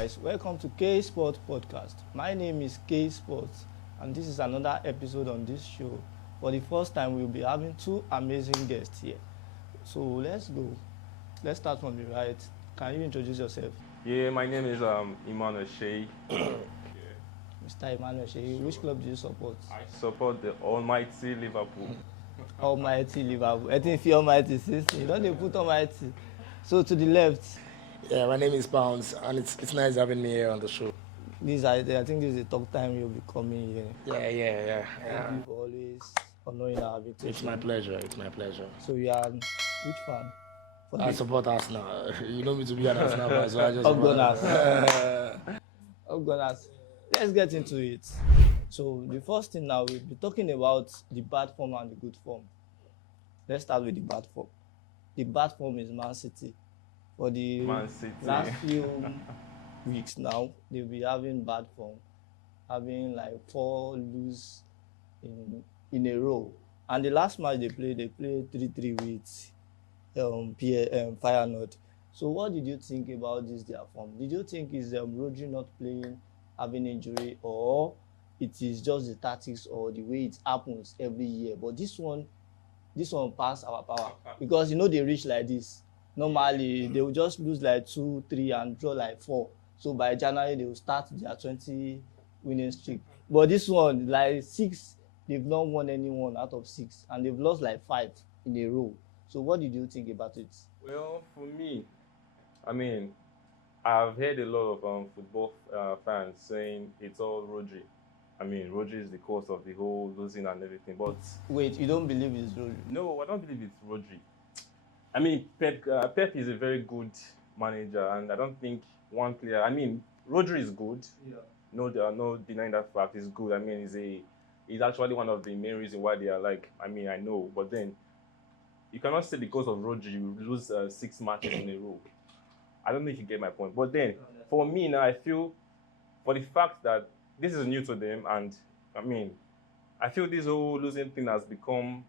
guys, welcome to K Sports Podcast. My name is K Sports, and this is another episode on this show. For the first time, we'll be having two amazing guests here. So let's go. Let's start from the right. Can you introduce yourself? Yeah, my name is Emmanuel Shea. Mr. Emmanuel Shey, which club do you support? I support the almighty Liverpool. Almighty Liverpool. I think if you're almighty, sis, you don't they put almighty. So to the left, Yeah, my name is Bounce, and it's nice having me here on the show. I think this is the top time you'll be coming here. Yeah. Thank you for always honoring our invitation. It's my pleasure. It's my pleasure. So you are which fan? For I the support Arsenal. You know me to be an Arsenal fan, so I just. Up Gunners. Let's get into it. So the first thing now, we'll be talking about the bad form and the good form. Let's start with the bad form. The bad form is Man City. For the Man City. last few weeks now, they'll be having bad form, having like 4 lose in a row. And the last match they played 3-3 with Feyenoord. So what did you think about their form? Did you think is Rodri not playing, having injury, or it is just the tactics or the way it happens every year? But this one passed our power because they reach like this. Normally they will just lose like 2, 3 and draw like 4. So by January they will start their 20 winning streak. But this one, like 6, they've not won anyone out of 6, and they've lost like 5 in a row. So what did you think about it? Well, for me, I mean, I've heard a lot of football fans saying it's all Rodri. I mean, Rodri is the cause of the whole losing and everything. But Wait, you don't believe it's Rodri? no, I don't believe it's Rodri. I mean, Pep is a very good manager, and I don't think one player. I mean, Rodri is good. Yeah. No, there are no denying that fact. He's good. I mean, he's actually one of the main reasons why they are like. I mean, I know, but then you cannot say because of Rodri you lose 6 matches in a row. I don't know if you get my point. But then, for me now, I feel for the fact that this is new to them, and I mean, I feel this whole losing thing has become.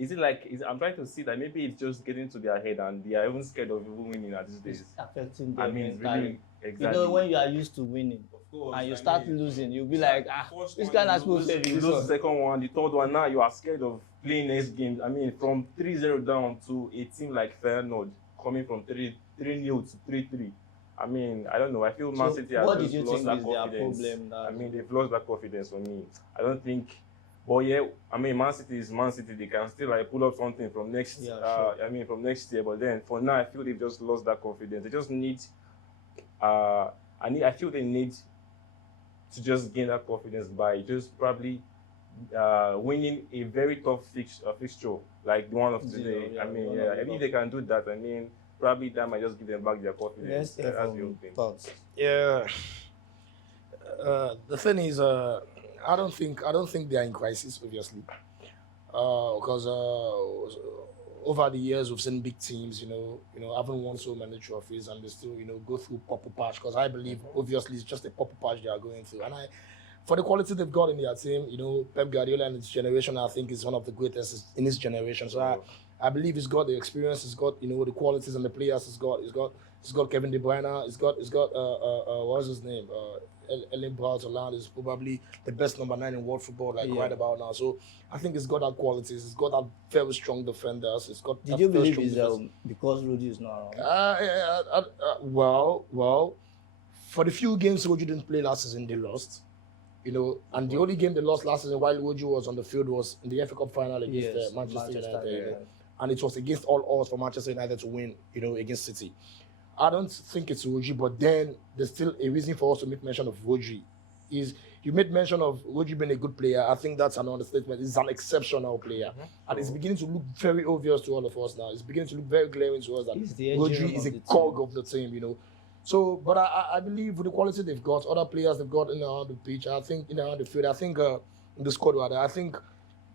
I'm trying to see that maybe it's just getting to their head, and they are even scared of even winning at these days. It's affecting them. I mean, really, exactly. When you are used to winning Of course, and you I start mean, losing, you'll be like, this one, guy you not supposed to lose- be You this lose one. the second one, the third one. Now you are scared of playing next game. I mean, from 3-0 down to a team like Feyenoord coming from 3-0 to 3-3. I mean, I don't know. I feel Man City has what did just you lost think that is their confidence. problem? I mean, they've lost that confidence for me. I don't think. But yeah, I mean, Man City is Man City. They can still pull up something from next. Yeah, sure. I mean, from next year. But then for now, I feel they've just lost that confidence. They just need. I feel they need to just gain that confidence by just probably winning a very tough fixture like the one of today. Yeah, I mean, one yeah, of the if they can do that, I mean, probably that might just give them back their confidence. Let's hear That's the whole from thing. thoughts. Yeah. The thing is, I don't think they are in crisis, obviously, because over the years we've seen big teams, haven't won so many trophies, and they still, go through purple patch. Because I believe, obviously, it's just a purple patch they are going through, and for the quality they've got in their team, Pep Guardiola in his generation, I think is one of the greatest in his generation. So I believe he's got the experience, he's got the qualities and the players. He's got Kevin De Bruyne. He's got what's his name? Erling Braut Haaland is probably the best number 9 in world football right about now. So I think he's got that qualities. He's got that very strong defenders. He's got. Did you believe it's because Rodri is not around? Well, for the few games Rodri didn't play last season, they lost. And the only game they lost last season while Rodri was on the field was in the FA Cup final against Manchester United. And it was against all odds for Manchester United to win, against City. I don't think it's Rodri, but then there's still a reason for us to make mention of Rodri. You made mention of Rodri being a good player. I think that's an understatement. He's an exceptional player. And it's beginning to look very obvious to all of us now. It's beginning to look very glaring to us that Rodri is a cog of the team, So, but I believe with the quality they've got, other players they've got in around the pitch, I think in around the field, I think in the squad rather, I think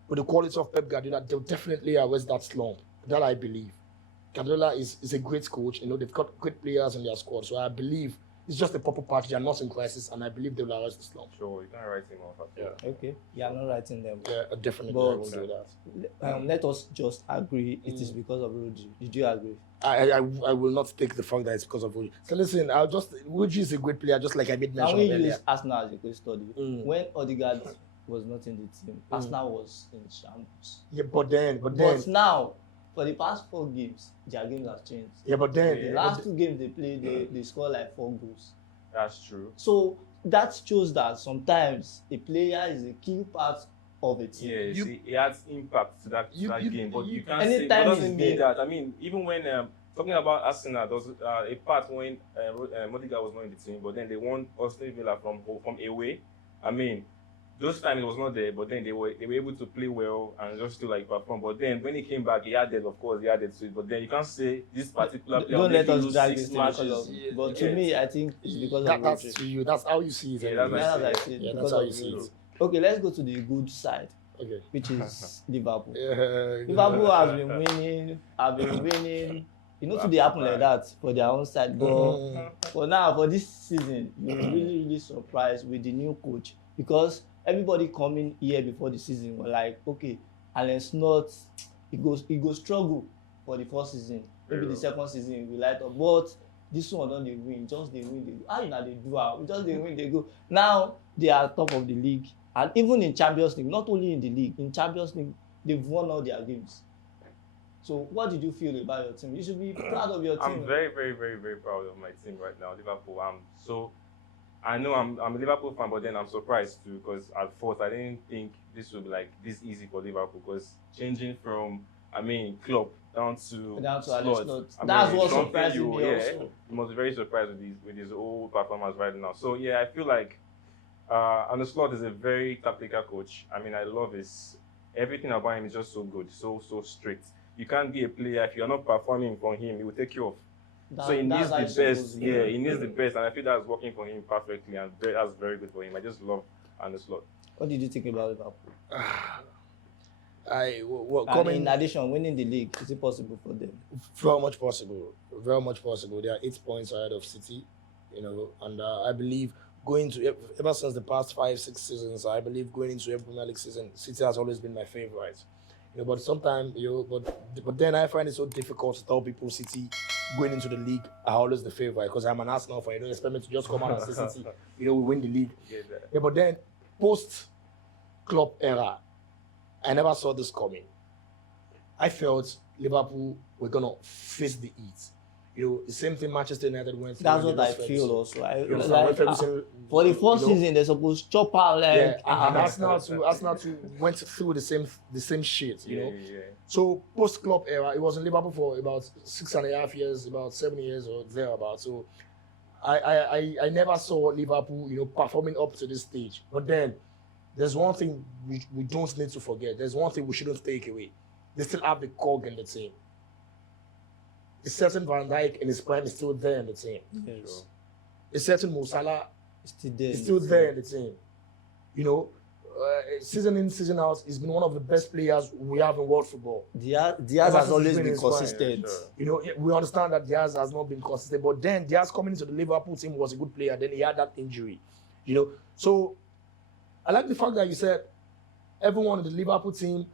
with the quality of Pep Guardiola, they'll definitely arrest that slump. That I believe. Guardiola is a great coach. They've got great players in their squad. So I believe it's just a purple patch. They are not in crisis, and I believe they will arrest the slump. Sure, you can't write him off. Yeah. Okay, you are not writing them. Yeah, definitely. But- I won't do that. Let us just agree it is because of Rodri. Did you agree? I will not take the fact that it's because of Woji. So listen, Woji is a great player, just like I made Now mention we earlier. use Arsenal as a case study. Mm. When Odegaard was not in the team, Arsenal was in shambles. Yeah, but then, But now, for the past 4 games, their games have changed. yeah, but then, The last 2 games they played, they scored like 4 goals. That's true. So that shows that sometimes a player is a key part of a team. Yeah, You- see, it adds impact to that game, but you can't say. Anytime It doesn't he's mean there. that. I mean, even when talking about Arsenal, there was a part when Odegaard was not in the team, but then they won Aston Villa from away. I mean, those times it was not there, but then they were able to play well and just to like perform. But then when he came back, he added to it. But then you can't say this particular player Don't let maybe us lose drag 6 this thing because matches. of. But to me, I think it's because of that's Rodri. to you. That's how you see it. Yeah, anyway. that's That's how I see it. Yeah, because that's how of you see Rodri. it. Okay, let's go to the good side, Okay. which is Liverpool. Yeah. Liverpool has been winning. You know, today happen like that for their own side. But Mm. for now, for this season, you're really surprised with the new coach because everybody coming here before the season were like, okay, Alan Slot, he goes struggle for the first season. Maybe the second season he will light up. But this one don dey win, just dey win, dey go. How una dey do am? Just dey win, dey go. Now they are top of the league, and even in Champions League, not only in the league, in Champions League, they've won all their games. So what did you feel about your team? You should be proud of your team. I'm very, very, very, very proud of my team right now, Liverpool. I know I'm a Liverpool fan, but then I'm surprised too because at first I didn't think this would be like this easy for Liverpool because changing from Klopp down to Alex Slot, Slot. I That's mean, what something surprised me you also. must be very surprised with his old performance right now. So yeah, I feel like and Slot is a very tactical coach. I mean, I love his everything about him is just so good, so strict. You can't be a player if you're not performing for him, he will take you off. So he needs the best. Yeah, he needs the best, and I feel that's working for him perfectly, and that's very good for him. I just love Arne Slot. What did you think about Liverpool? And Coming in addition, winning the league, is it possible for them? very much possible. Very much possible. They are 8 points ahead of City, and I believe going to ever since the past 5-6 seasons, I believe going into every Premier League season, City has always been my favorite. But sometimes but then I find it so difficult to tell people City going into the league are always the favorite because I'm an Arsenal fan. You don't expect me to just come out and say City, we win the league. Yeah, but then post Klopp era, I never saw this coming. I felt Liverpool were gonna face the heat. The same thing Manchester United went through. That's what I feel also. For the first you know, season, they're supposed to chop out like. yeah, and Arsenal too went through the same shit. Yeah. So post Klopp era, it was in Liverpool for about 6.5 years, about 7 years or thereabouts. So I never saw Liverpool, performing up to this stage. But then there's one thing we don't need to forget. There's one thing we shouldn't take away. They still have the cog in the team. A certain Van Dijk in his prime is still there in the team. Yes. A certain Mo Salah Still there. is still there in the team. Season in, season out, he's been one of the best players we have in world football. Diaz Ever has since always he's been been in his prime. consistent. Sure. We understand that Diaz has not been consistent, but then Diaz coming into the Liverpool team was a good player. Then he had that injury, So I like the fact that you said everyone in the Liverpool team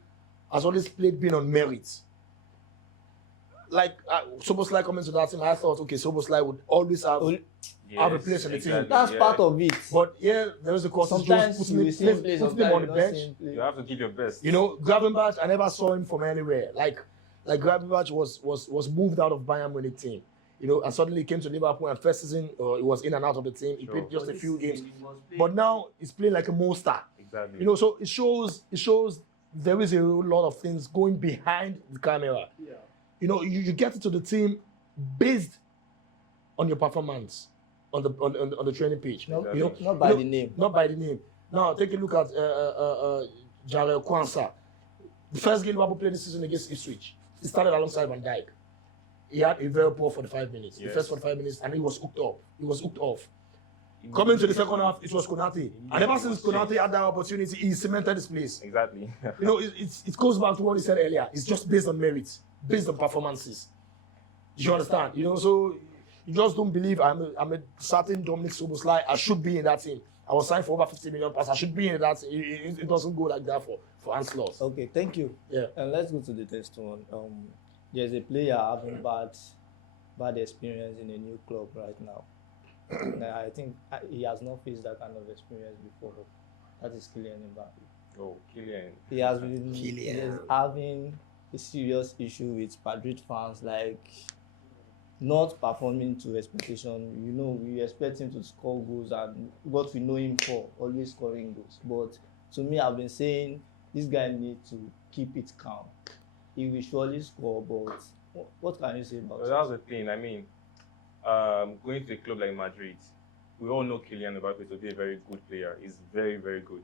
has always being on merit. Like Szoboszlai coming to that team, I thought, okay, Szoboszlai would always have a place in the team. That's part of it. But yeah, there is a cost. Sometimes you will see him play, putting him sometimes on you the don't bench. see him play. You have to give your best. Gravenberch, I never saw him from anywhere. Like Gravenberch was moved out of Bayern Munich team, and suddenly came to Liverpool. And first season, he was in and out of the team. He played just a few games, but now he's playing like a monster. Exactly. So it shows there is a lot of things going behind the camera. Yeah. You get into the team based on your performance on the training pitch. No, Exactly. not by the name. Not by the name. Now take a look at Jarell Quansah. The first game Liverpool played this season against Ipswich, he started alongside Van Dijk. He had a very poor 45 minutes. The Yes. first 45 minutes, and he was hooked up. He was hooked off. Coming to the second half, it was Konate. And ever since Konate had that opportunity, he cemented his place. Exactly. It goes back to what he said earlier. It's just based on merit, based on performances. You understand? So, You just don't believe I'm a certain Dominic Szoboszlai. I should be in that team. I was signed for over 50 million pounds. I should be in that. It doesn't go like that for Arne Slot. Okay, thank you. Yeah. And let's go to the next one. There's a player having bad experience in a new club right now. I think he has not faced that kind of experience before. That is Kylian Mbappe. Oh, Kylian. He has been having a serious issue with Madrid fans, like not performing to expectation. You know, we expect him to score goals, and what we know him for, always scoring goals. But to me, I've been saying this guy needs to keep it calm. He will surely score, but what can you say about Well, that's the thing. I mean, going to a club like Madrid, we all know Kylian Mbappe to be a very good player. He's very, very good.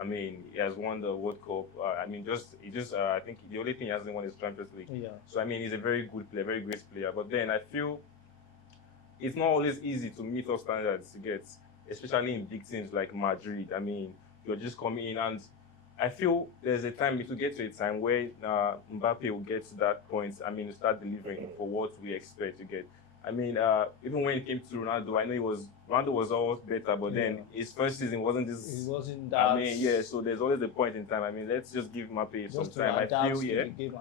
I mean, he has won the World Cup. I think the only thing he hasn't won is Champions League. Yeah. So, I mean, he's a very good player, very great player. But then I feel it's not always easy to meet those standards to get, especially in big teams like Madrid. I mean, you're just coming in, and I feel there's a time, it will get to a time where Mbappe will get to that point. I mean, to start delivering for what we expect to get. I mean, even when it came to Ronaldo, I know Ronaldo was always better, but then his first season wasn't this. It wasn't that. I mean, yeah. So there's always a point in time. I mean, let's just give Mbappe some time.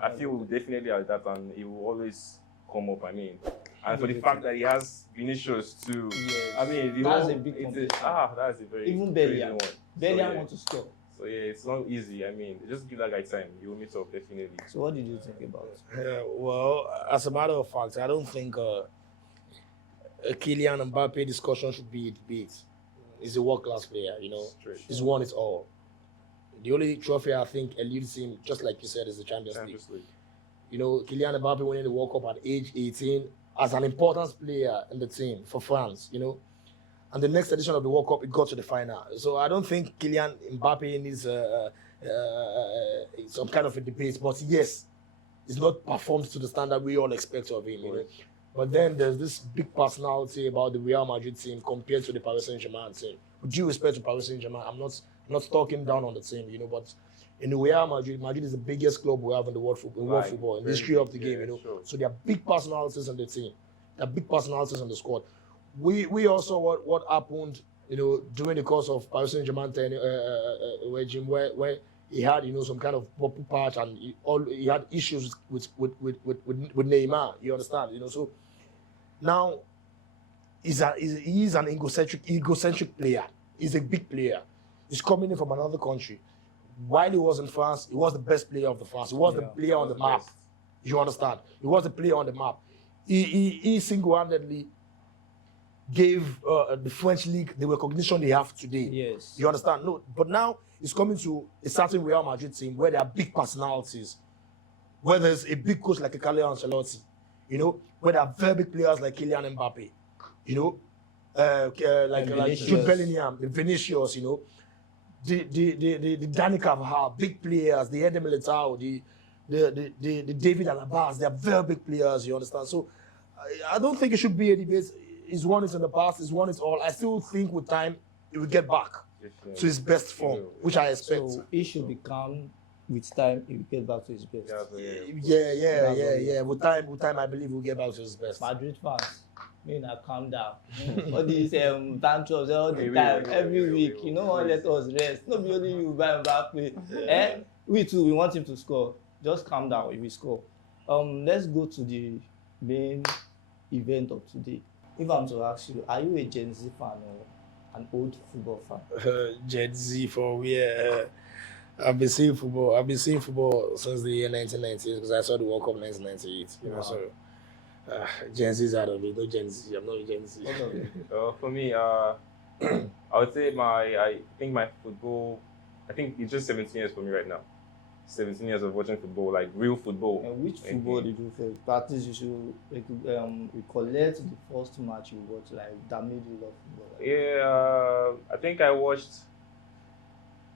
I feel definitely adapt, and he will always come up. I mean, and for the fact that he has Vinicius too. Yes. I mean, that's a big competition. That's a very even Bellingham. one. Bellingham wants to score. So yeah, it's not easy. I mean, just give that guy time. He will meet up definitely. So what did you think about it? Well, as a matter of fact, I don't think a Kylian Mbappe discussion should be a debate. He's a world-class player, you know. He's won it all. The only trophy I think eludes him, just like you said, is the Champions League. You know, Kylian Mbappe winning the World Cup at age 18 as an important player in the team for France, you know. And the next edition of the World Cup, it got to the final. So I don't think Kylian Mbappe needs some kind of a debate. But yes, he's not performed to the standard we all expect of him, you know. But then there's this big personality about the Real Madrid team compared to the Paris Saint-Germain team. With due respect to Paris Saint-Germain, I'm not talking down on the team, you know, but in the Real Madrid, Madrid is the biggest club we have in the world football, in the history of the game, you know. Sure. So there are big personalities in the team. There are big personalities in the squad. We also what happened, you know, during the course of Paris Saint-Germain regime where he had, you know, some kind of purple patch, and he had issues with Neymar. You understand, you know. So now he's an egocentric player. He's a big player. He's coming in from another country. While he was in France, he was the best player of the France. He was the player on the map. You understand? He was the player on the map. He single-handedly gave the French league the recognition they have today. Yes. You understand? No, but now he's coming to a certain Real Madrid team where there are big personalities, where there's a big coach like Carlo Ancelotti, you know, where there are very big players like Kylian Mbappe, you know, like Jude Bellingham, Vinicius, you know, the Dani Carvajal, big players, the Eder Militao, the David Alaba, they are very big players. You understand? So I don't think it should be a debate. He's won it in the past. He's won it all. I still think with time he will get back to his best form, which I expect. So he should be calm. With time, he will get back to his best. Yeah. With time, I believe he'll get back to his best. Madrid fans, calm down. All these tantrums all the time, every week. You know what? Let us rest. Not be only you buy Mbappe. We too, we want him to score. Just calm down. He will score. Let's go to the main event of today. If I'm to ask you, are you a Gen Z fan or an old football fan? Gen Z for where? I've been seeing football since the year 1998 because I saw the World Cup 1998. You know, so Gen Z is out of it. No Gen Z. I'm not a Gen Z. For me, I would say I think it's just 17 years for me right now. 17 years of watching football, like real football. And which football did you feel? Practice, you should recollect the first match you watched, like that made you love football. Yeah, I think I watched.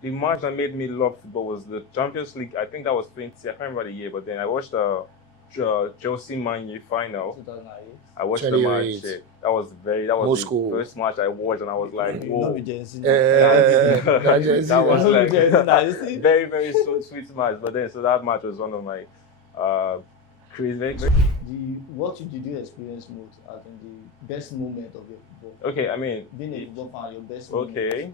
The match that made me love football was the Champions League. I think that was 20. I can't remember the year, but then I watched the Chelsea Man U final. 2008. I watched the match. That was the first match I watched, and I was like, "Whoa!" That was like very, very sweet match. But then, so that match was one of my crazy. what did you experience most as in the best moment of your football? Okay, I mean, Being a football fan, your best moment. okay,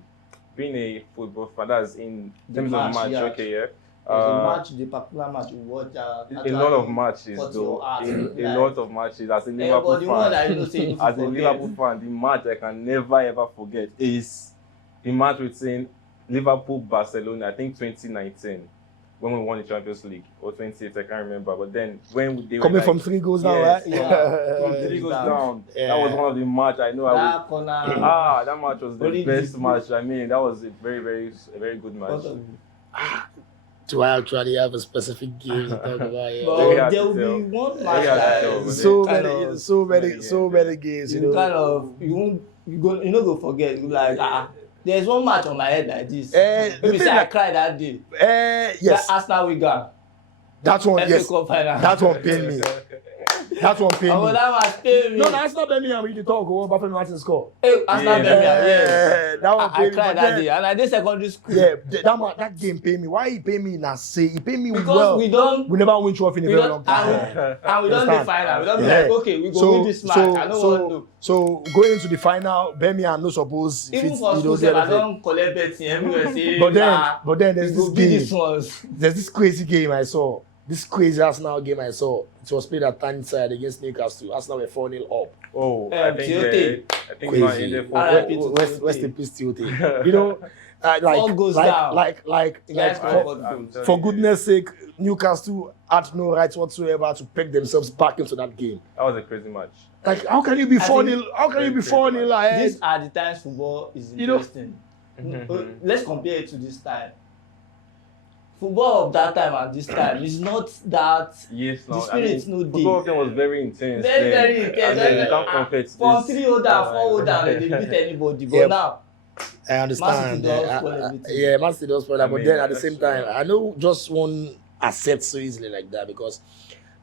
being a football fan, that's in The terms match, of match. yeah. Okay, yeah. The particular match you watch. A lot of matches, caught though. your heart, A like- lot of matches. As a But Liverpool the one that fan, you know say you as a forget. Liverpool fan, the match I can never ever forget is the match between Liverpool Barcelona. I think 2019 when we won the Champions League, or 28, I can't remember. But then when they were Coming like, from 3 goals now, Yes, right? yeah. three goes down. Yeah. That was one of the match I know I would. That corner. That match was the Only best the- match. I mean, that was a very good match. Front of you. Do I actually have a specific game to talk about? Yeah. But Very hard there to will tell. be one Very match hard to that tell, but so kind many, of- so many games. You you know, kind of you not go forget. You like there's one match on my head like this. The Maybe thing say I that- cried that day. yes, That Arsenal Wigan. that one. FA Yes, Cup final. that one paid me. That one paid Oh, me. that match paid me. No, that's not Birmingham. We need to talk about Buffalo Martin score. Hey, Arsenal Yeah. Birmingham, yes. that one I paid me. cried but that then- day, and I did secondary school. Yeah, that game paid me. Why he paid me? Nah, say he paid me Because well. we don't. We never win trophy in a We very don't- long time. And we don't Understand? the final. We don't be Yeah. like, okay, we go win this match. I don't want to. So going into the final, Birmingham no suppose Even fit, for you school, know, sef, I anything. don't collect betting everywhere. Say, But then we there's go this beat game. this ones. There's this crazy game I saw. This crazy Arsenal game I saw. It was played at Tyneside against Newcastle. Arsenal were 4-0 up. Oh, I think Tiote. I think man Crazy. ended for R.I.P. to West Tiote. in peace, Tiote. You know, All goes down. like Guys, for goodness sake, Newcastle had no right whatsoever to peg themselves back into that game. That was a crazy match. Like, how can you be I 4-0? How can you be 4-0 ahead? These are the times football is You know- interesting. Let's compare it to this time. Football of that time and this time is not that. Yes, The no. spirit no dey. football of them was very intense. Very, then. very intense. And then you can't compare it to From this. 3 holder, 4 holder, they beat anybody. But Yep. now, I understand. Man City does spoil everything. Yeah, Man City does spoil that. I But mean, then at the that's same true. time, I know just one accept so easily like that because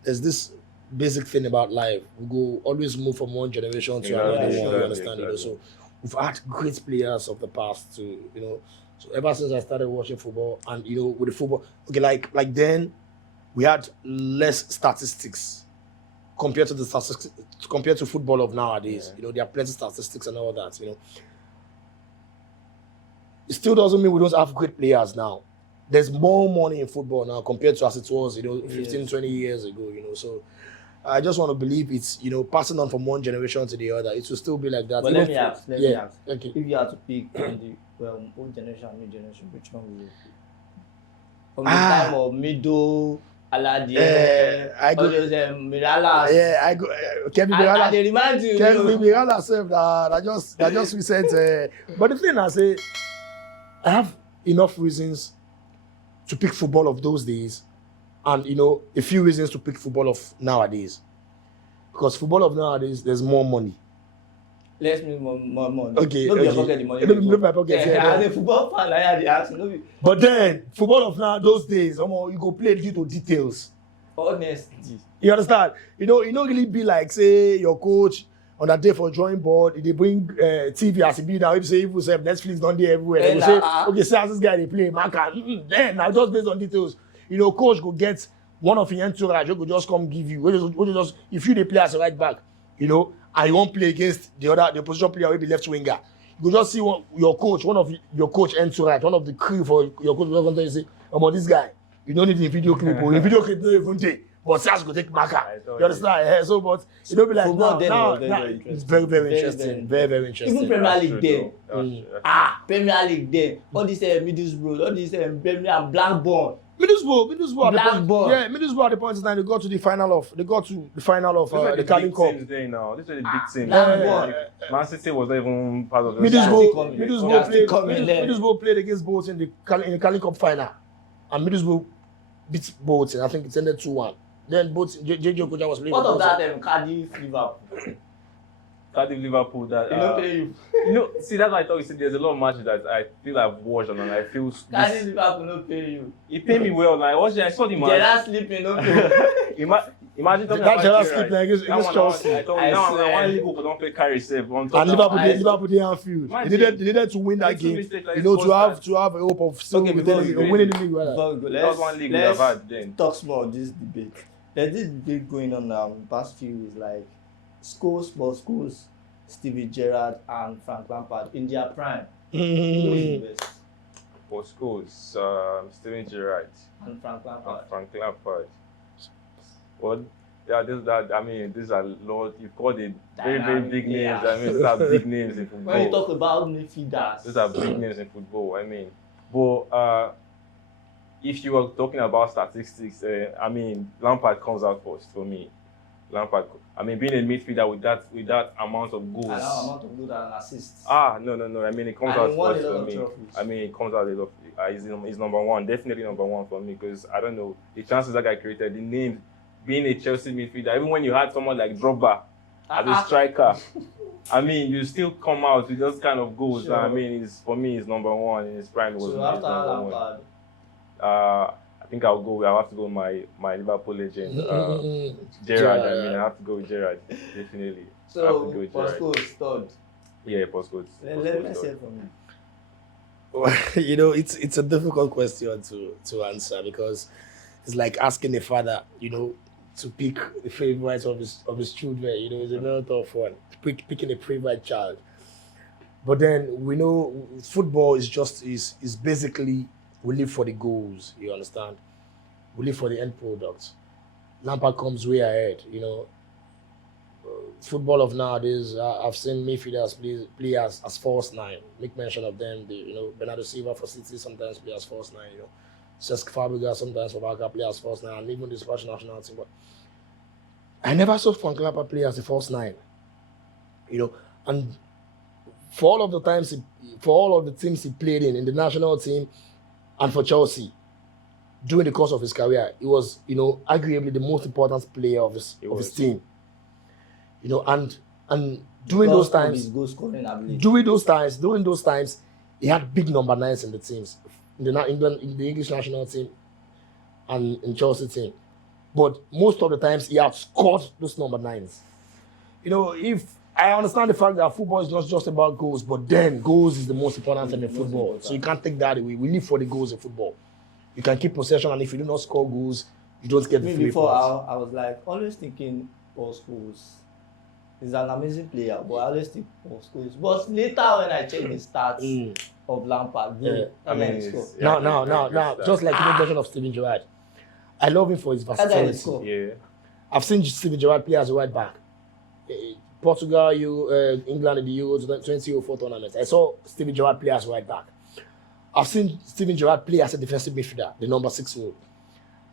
there's this basic thing about life. We go always move from one generation to Exactly, another one. exactly, You understand? You know, so we've had great players of the past to, you know. So ever since I started watching football and you know with the football, okay, like then we had less statistics compared to the statistics compared to football of nowadays. Yeah. You know, there are plenty of statistics and all that. You know, it still doesn't mean we don't have great players now. There's more money in football now compared to as it was, you know, 15, Yes. 20 years ago, you know. So I just want to believe it's, you know, passing on from one generation to the other. It will still be like that. but Even let me for- ask. Let me yeah, ask. okay. If you had to pick from the old generation, new generation, which one will you pick? From the Ah. time of Mido, Aladi, I go- all those Miralas. Yeah, I go. Kevin And Miranda. they remind you. Kevin Miranda said that just recent. But the thing I say, I have enough reasons to pick football of those days, and you know a few reasons to pick football of nowadays. Because football of nowadays, there's more money. Let's make more money. Okay, No be your okay. pocket the money. No be my pocket, yeah. As a football fan, I had the ask. No be But then football of now those days, you go play due to details. honesty. You understand? You know, it don't really be like say your coach on that day for drawing board, they bring TV as it be now. If you say if you say Netflix don't dey everywhere, they will say, okay, see as this guy they play, man can. Then now just based on details, you know, coach go get one of your entourage, who go just come give you. Wey just if you dey play as a right back, you know, and you won't play against the opposition player will be left winger. You go just see one of your coach entourage, one of the crew for your coach will come and say, about this guy, you don't need the video clip, or the video clip no even take. But Sars go take marker. You understand? Yeah, so, but it don't be like Football then now, was very, now very it's interesting. very, very Very, interesting. very Very, very interesting. Even Premier That's League true, then. though. That's true, that's Premier League then. All these Middlesbrough, all these Birmingham, Blackburn. Middlesbrough at the point, Blackburn. yeah, Middlesbrough at the point in time they got to the final of These are the the Carling big Cup. teams there now. These are the big teams. Blackburn. Man City was not even part of the Middlesbrough played against Bolton in the Carling Cup final, and Middlesbrough beat Bolton. I think it ended 2-1. Then Bolton, JJ Okocha was playing. What for of Bolton. that Cardiff, Liverpool? Cardiff, Liverpool. That They don't pay you. you know, see that's why I thought you said there's a lot of matches that I feel I've watched and I feel Cardiff, Liverpool no pay you. it paid me well. Like I watched it, I saw the match. Gerrard sleeping no pay you. Imagine talking That about Gerrard Gerrard. sleep against That one, Chelsea. I thought I now swear. one Liverpool don't play carry safe. And Liverpool did Anfield. Man, They needed to win that it's two game. mistakes, like, You know, it's to have a hope of still Okay, winning before we winning the league. Rather. Before we go, That was one league we have let's had then. talk small on this debate. There's this debate going on past few weeks, like Scholes, Stevie Gerrard and Frank Lampard in their prime. Who is the best? For schools, Steven Gerrard And Frank Lampard. and Frank Lampard. Well, yeah, these are Lord. You've called it very big names. Yeah. I mean, these are big names in football. When you talk about midfielders, These are big names in football. I mean, but if you were talking about statistics, I mean, Lampard comes out first for me. Lampard. I mean, being a midfielder with that amount of goals. and that amount of goals and assists. No. I mean, it comes And out he won first a lot for of me. trophies. I mean, it comes out a lot. He's number one, definitely number one for me, because I don't know the chances that guy created, the name, being a Chelsea midfielder. Even when you had someone like Drogba as a striker, I mean, you still come out with those kind of goals. Sure. I mean, for me, it's number one in his prime. So after number Lampard, one. I think I'll have to go with my Liverpool legend, Gerrard. I mean, I have to go with Gerrard, definitely. I have to go so with for Gerrard. Scholes, third. Yeah, postcodes. Let's hear from you. You know, it's a difficult question to answer, because it's like asking a father, you know, to pick the favorites of his children. You know, it's a very tough one. Picking a favorite child. But then we know football is basically, we live for the goals. You understand? We live for the end product. Lampard comes way ahead. You know, football of nowadays, I've seen midfielders play as false nine. Make mention of them. Bernardo Silva for City sometimes play as false nine. You know, Cesc Fabregas sometimes for Barca play as false nine, and even the Spanish national team. But I never saw Frank Lampard play as a false nine. You know, and for all of the teams he played in the national team and for Chelsea, during the course of his career, he was, you know, arguably the most important player of his team. You know, and during those times, during those times, he had big number nines in the teams, in the English national team, and in Chelsea team. But most of the times, he outscored those number nines. You know, if I understand the fact that football is not just about goals, but then goals is the most important thing in football. So you can't take that away. We live for the goals in football. You can keep possession, and if you do not score goals, you don't get the 3 points. Before I was like always thinking Paul Scholes. He's an amazing player, but I always think Paul Scholes. But later when I checked the stats of Lampard, now, just like the mention of Steven Gerrard, I love him for his versatility. Yeah. I've seen Steven Gerrard play as a right back. Portugal, England in the Euros 2004 tournament. I saw Steven Gerrard play as a right back. I've seen Steven Gerrard play as a defensive midfielder, the number 6 role.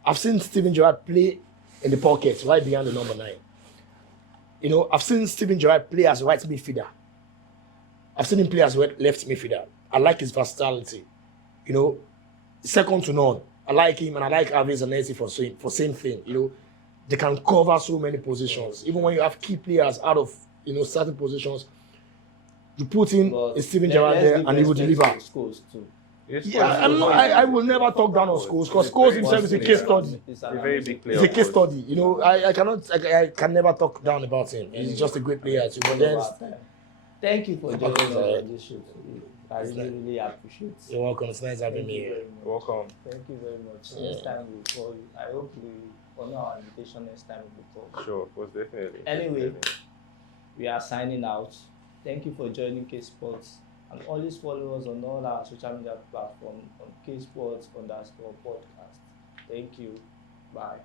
I've seen Steven Gerrard play in the pocket, right behind the number 9. You know, I've seen Steven Gerrard play as a right midfielder. I've seen him play as a left midfielder. I like his versatility. You know, second to none. I like him, and I like Alves and Messi for same thing. You know, they can cover so many positions. Even when you have key players out of, you know, certain positions, you put in a Steven Gerrard there, and he will deliver. Yeah, I will never talk down on Scholes, because Scholes himself is a case study. He's a very big player. He's a case study. You know, I can never talk down about him. He's just a great player too. But then, thank you for joining us on this show. I really appreciate it. You're welcome. It's nice having me here. Welcome. Thank you very much. Next time we'll call you. I hope we honor our invitation next time we'll call. Sure, most definitely. Anyway, we are signing out. Thank you for joining K Sports. And always follow us on all our social media platforms on K Sports _podcast. Thank you. Bye.